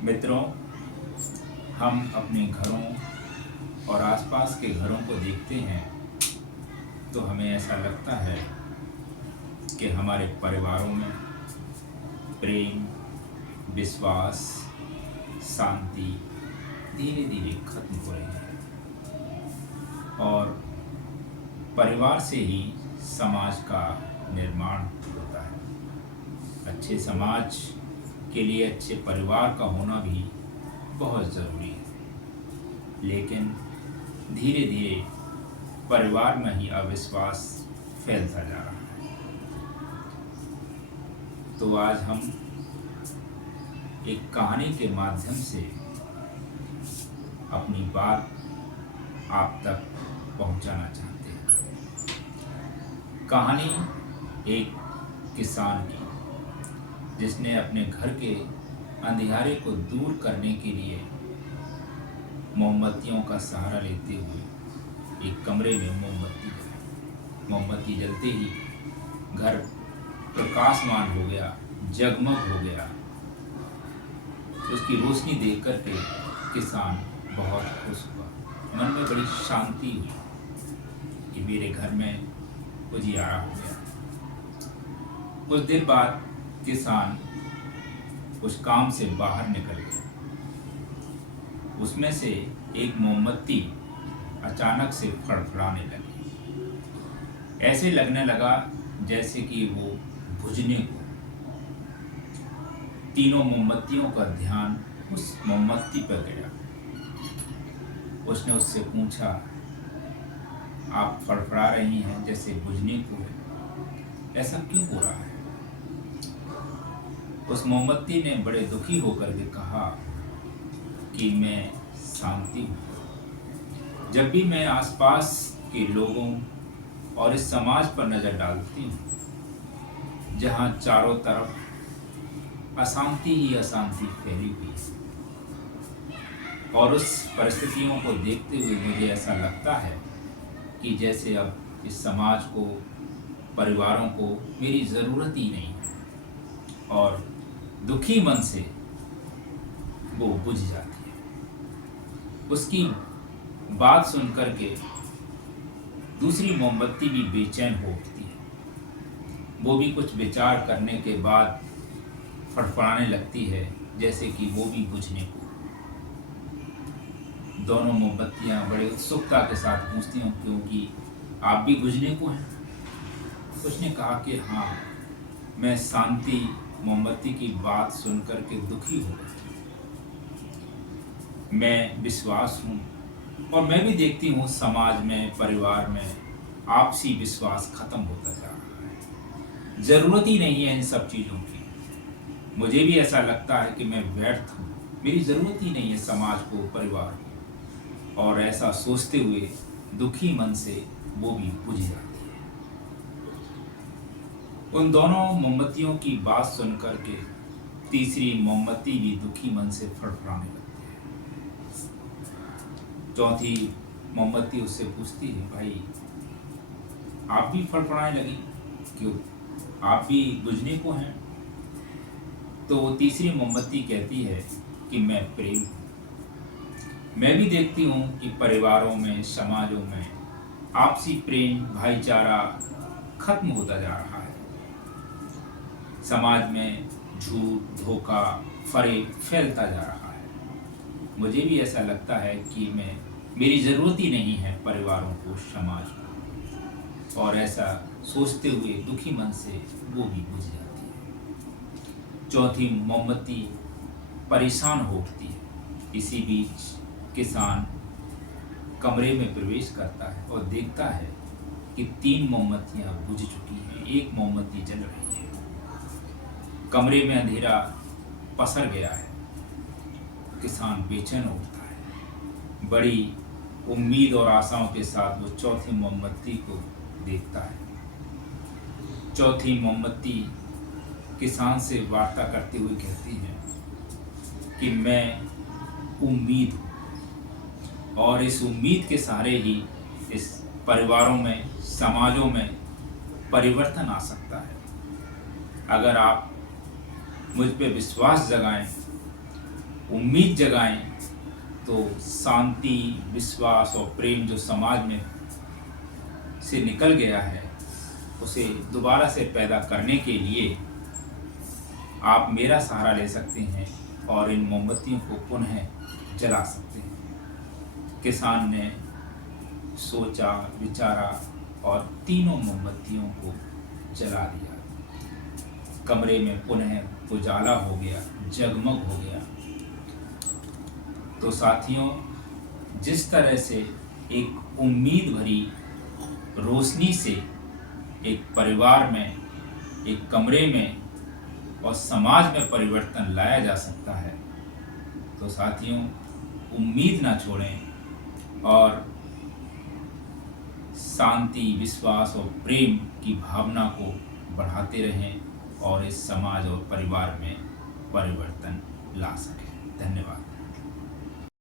मित्रों, हम अपने घरों और आसपास के घरों को देखते हैं तो हमें ऐसा लगता है कि हमारे परिवारों में प्रेम, विश्वास, शांति धीरे धीरे खत्म हो रही है और परिवार से ही समाज का निर्माण होता है। अच्छे समाज के लिए अच्छे परिवार का होना भी बहुत ज़रूरी है, लेकिन धीरे धीरे परिवार में ही अविश्वास फैलता जा रहा है। तो आज हम एक कहानी के माध्यम से अपनी बात आप तक पहुंचाना चाहते हैं। कहानी एक किसान की, जिसने अपने घर के अंधियारे को दूर करने के लिए मोमबत्तियों का सहारा लेते हुए एक कमरे में मोमबत्ती जलाई। मोमबत्ती जलते ही घर प्रकाशमान हो गया, जगमग हो गया। उसकी रोशनी देख कर के किसान बहुत खुश हुआ। मन में बड़ी शांति हुई कि मेरे घर में उजियारा हो गया। कुछ देर बाद किसान उस काम से बाहर निकल गया। उसमें से एक मोमबत्ती अचानक से फड़फड़ाने लगी। ऐसे लगने लगा जैसे कि वो बुझने को। तीनों मोमबत्तियों का ध्यान उस मोमबत्ती पर गया। उसने उससे पूछा, आप फड़फड़ा रही हैं जैसे बुझने को है, ऐसा क्यों हो रहा है? उस मोमबत्ती ने बड़े दुखी होकर के कहा कि मैं शांति हूँ। जब भी मैं आसपास के लोगों और इस समाज पर नज़र डालती हूँ, जहाँ चारों तरफ अशांति ही अशांति फैली हुई है, और उस परिस्थितियों को देखते हुए मुझे ऐसा लगता है कि जैसे अब इस समाज को, परिवारों को मेरी ज़रूरत ही नहीं है, और दुखी मन से वो बुझ जाती है। उसकी बात सुन कर के दूसरी मोमबत्ती भी बेचैन हो उठती है। वो भी कुछ विचार करने के बाद फड़फड़ाने लगती है जैसे कि वो भी बुझने को। दोनों मोमबत्तियां बड़े उत्सुकता के साथ पूछती हूँ, क्योंकि आप भी बुझने को हैं? उसने कहा कि हाँ, मैं शांति मोमबत्ती की बात सुनकर के दुखी हो गया। मैं विश्वास हूँ, और मैं भी देखती हूँ समाज में, परिवार में आपसी विश्वास खत्म होता जा रहा है। ज़रूरत ही नहीं है इन सब चीज़ों की। मुझे भी ऐसा लगता है कि मैं व्यर्थ हूँ, मेरी ज़रूरत ही नहीं है समाज को, परिवार को। और ऐसा सोचते हुए दुखी मन से वो भी बुझ जाती है। उन दोनों मोमबत्तियों की बात सुनकर के तीसरी मोमबत्ती भी दुखी मन से फड़फड़ाने लगती है। चौथी मोमबत्ती उससे पूछती है, भाई आप भी फड़फड़ाने लगी क्यों? आप भी बुझने को हैं? तो वो तीसरी मोमबत्ती कहती है कि मैं प्रेम हूँ। मैं भी देखती हूँ कि परिवारों में, समाजों में आपसी प्रेम, भाईचारा खत्म होता जा रहा है। समाज में झूठ, धोखा, फरेब फैलता जा रहा है। मुझे भी ऐसा लगता है कि मेरी ज़रूरत ही नहीं है परिवारों को, समाज को। और ऐसा सोचते हुए दुखी मन से वो भी बुझ जाती है। चौथी मोमबत्ती परेशान हो उठती है। इसी बीच किसान कमरे में प्रवेश करता है और देखता है कि 3 मोमबत्तियां बुझ चुकी हैं, एक मोमबत्ती जल रही है। कमरे में अंधेरा पसर गया है। किसान बेचैन उठता है। बड़ी उम्मीद और आशाओं के साथ वो चौथी मोमबत्ती को देखता है। चौथी मोमबत्ती किसान से वार्ता करते हुए कहती है कि मैं उम्मीद हूँ, और इस उम्मीद के सहारे ही इस परिवारों में, समाजों में परिवर्तन आ सकता है। अगर आप मुझ पे विश्वास जगाएं उम्मीद जगाएं, तो शांति, विश्वास और प्रेम जो समाज में से निकल गया है, उसे दोबारा से पैदा करने के लिए आप मेरा सहारा ले सकते हैं और इन मोमबत्तियों को पुनः जला सकते हैं। किसान ने सोचा, विचारा और तीनों मोमबत्तियों को जला दिया। कमरे में पुनः उजाला हो गया, जगमग हो गया। तो साथियों, जिस तरह से एक उम्मीद भरी रोशनी से एक परिवार में, एक कमरे में और समाज में परिवर्तन लाया जा सकता है, तो साथियों उम्मीद ना छोड़ें और शांति, विश्वास और प्रेम की भावना को बढ़ाते रहें और इस समाज और परिवार में परिवर्तन ला सकें। धन्यवाद।